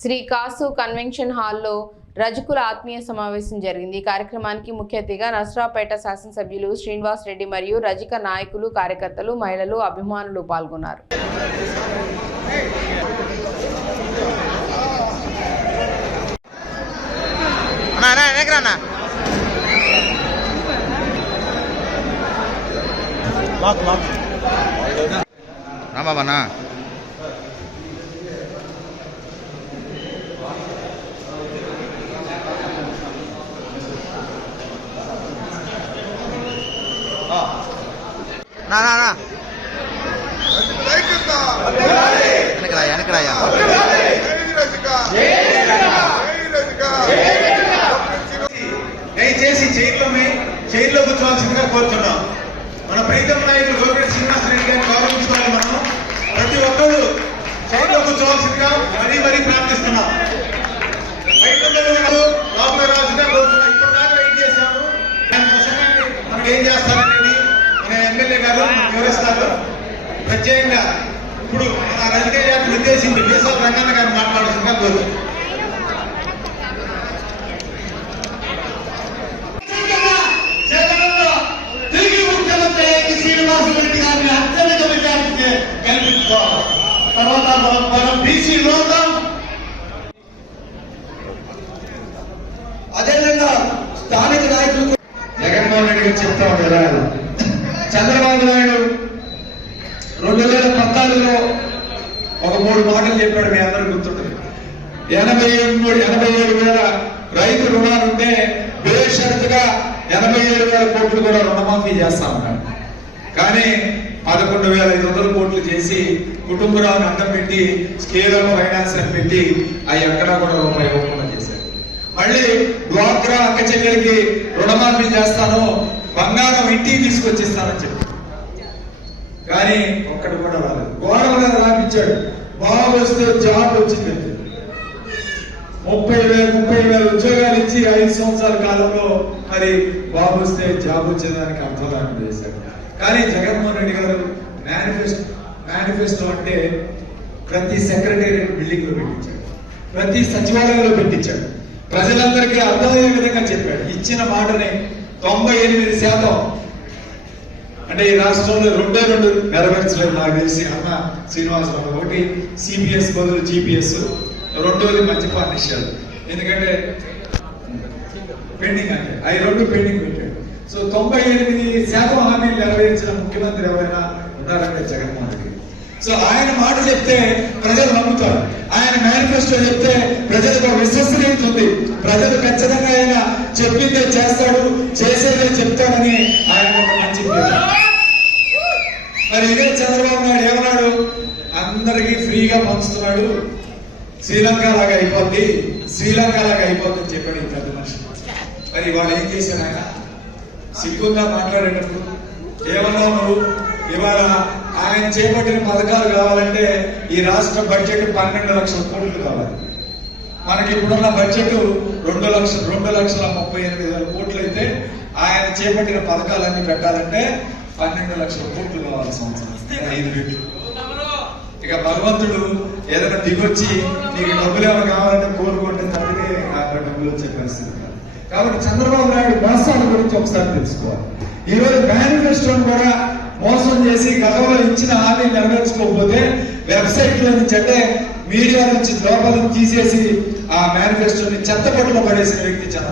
శ్రీ కాసు convention హాల్లో రజకుల ఆత్మీయ సమావేశం జరిగింది। ఈ కార్యక్రమానికి ముఖ్య అతిథిగా నసరాపేట శాసనసభ్యులు శ్రీనివాస్ రెడ్డి మరియు రజక నాయకులు, కార్యకర్తలు, మహిళలు, అభిమానులు పాల్గొన్నారు। దయచేసి జైల్లో కూర్చోవాల్సిందిగా కోరుతున్నాం। మన ప్రీతం నాయకులు గోపిరెడ్డి శ్రీనివాస్ రెడ్డి గారిని గౌరవించుకోవాలి। మనం ప్రతి ఒక్కరు జైల్లో కూర్చోవాల్సిందిగా మరీ ప్రార్థిస్తున్నాం। లోపల రాజుగా కోరుతున్నాం। ఇప్పుడు దాకా వెయిట్ చేశాము, మనకి ఏం చేస్తారనేది మన ఎమ్మెల్యే గారు వివరిస్తారు। ప్రత్యేకంగా ఇప్పుడు మన రాజకీయ జాతిని ఉద్దేశించి బీసాల రంగన్న గారు మాట్లాడాల్సిందిగా కోరుతున్నాం। తర్వాత మనం బీసీలో అదేవిధంగా స్థానిక నాయకులు జగన్మోహన్ రెడ్డి గారు చెప్తా ఉంటారు। చంద్రబాబు నాయుడు 2014లో ఒక 3 మాటలు చెప్పాడు, మీ అందరూ గుర్తుంటుంది। 87,000 రైతు రుణాలుంటే బేషరతుగా 87,000 కోట్లు కూడా రుణమాఫీ చేస్తా ఉన్నాడు। కానీ 11,500 కోట్లు చేసి కుటుంబరావుని అడ్డం పెట్టి స్కేల్ ఆఫ్ ఫైనాన్స్ అని పెట్టి అవి ఎక్కడా కూడా రూపాయి ఇవ్వకుండా చేశారు। మళ్ళీ డ్వాక్రా అక్క చెల్లెలకి రుణమాఫీ చేస్తాను, బంగారం ఇంటికి తీసుకొచ్చిస్తానని చెప్పి, కానీ ఒక్కడు కూడా రాలేదు। గోడ మీద రాపించాడు, బాబు వస్తే జాబ్ వచ్చింది। 30,000 ఉద్యోగాలు ఇచ్చి 5 సంవత్సరాల కాలంలో మరి బాబు వస్తే జాబ్ వచ్చేదానికి అర్థదానం చేశారు। కానీ జగన్మోహన్ రెడ్డి గారు మేనిఫెస్టో అంటే ప్రతి సెక్రటేరియట్ బిల్డింగ్ లో పెట్టించాడు, ప్రతి సచివాలయంలో పెట్టించాడు, ప్రజలందరికీ అర్థమయ్యే విధంగా చెప్పాడు। ఇచ్చిన మాటని 98% అంటే ఈ రాష్ట్రంలో 2 నెరవేర్చలేదు నాకు తెలిసి అన్న శ్రీనివాసరావు। ఒకటి సిపిఎస్ బదులు జిపిఎస్, రెండోది మద్యపాన నిషేధం, ఎందుకంటే పెండింగ్ అంటే అవి 2 పెండింగ్ పెట్టాడు। సో 98% హామీలు నెరవేర్చిన ముఖ్యమంత్రి ఎవరైనా ఉన్నారంటే జగన్మోహన్ రెడ్డి। సో ఆయన మాట చెప్తే ప్రజలు నమ్ముతారు, ఆయన మేనిఫెస్టో చెప్తే ప్రజలకు విశ్వసనీయత ఉంది, ప్రజలు ఖచ్చితంగా ఆయన చెప్పిందే చేస్తాడు, చేసేదే చెప్తాడని ఆయన ఒక మంచి పేరు। మరి ఇదే చంద్రబాబు నాయుడు ఏమన్నాడు, అందరికీ ఫ్రీగా పంచుతున్నాడు, శ్రీలంక లాగా అయిపోద్ది అని చెప్పాడు ఈ పెద్ద మనిషి। మరి వాళ్ళు ఏం చేశారు, ఆయన సిగ్గుగా మాట్లాడేటప్పుడు ఏమన్నావు నువ్వు? ఇవాళ ఆయన చేపట్టిన పథకాలు కావాలంటే ఈ రాష్ట్ర బడ్జెట్ 12 లక్షల కోట్లు కావాలి। మనకి ఇప్పుడున్న బడ్జెట్ 2,38,000 కోట్లు అయితే ఆయన చేపట్టిన పథకాలన్నీ పెట్టాలంటే 12 లక్షల కోట్లు కావాలి సంవత్సరం, 5 రెట్లు। ఇక భగవంతుడు ఏదైనా దిగొచ్చి నీకు డబ్బులు ఏమైనా కావాలంటే కోరుకుంటే తప్పితే నాకు డబ్బులు వచ్చే పరిస్థితి కాదు। కాబట్టి చంద్రబాబు నాయుడు మోసాల గురించి ఒకసారి తెలుసుకోవాలి। ఈరోజు మేనిఫెస్టోను కూడా మోసం చేసి గతంలో ఇచ్చిన హామీలు నెరవేర్చుకోకపోతే వెబ్సైట్ లో నుంచి అంటే మీడియా నుంచి లోపల తీసేసి ఆ మేనిఫెస్టోని చెత్తపట్టులో పడేసిన వ్యక్తి చంద్రబాబు।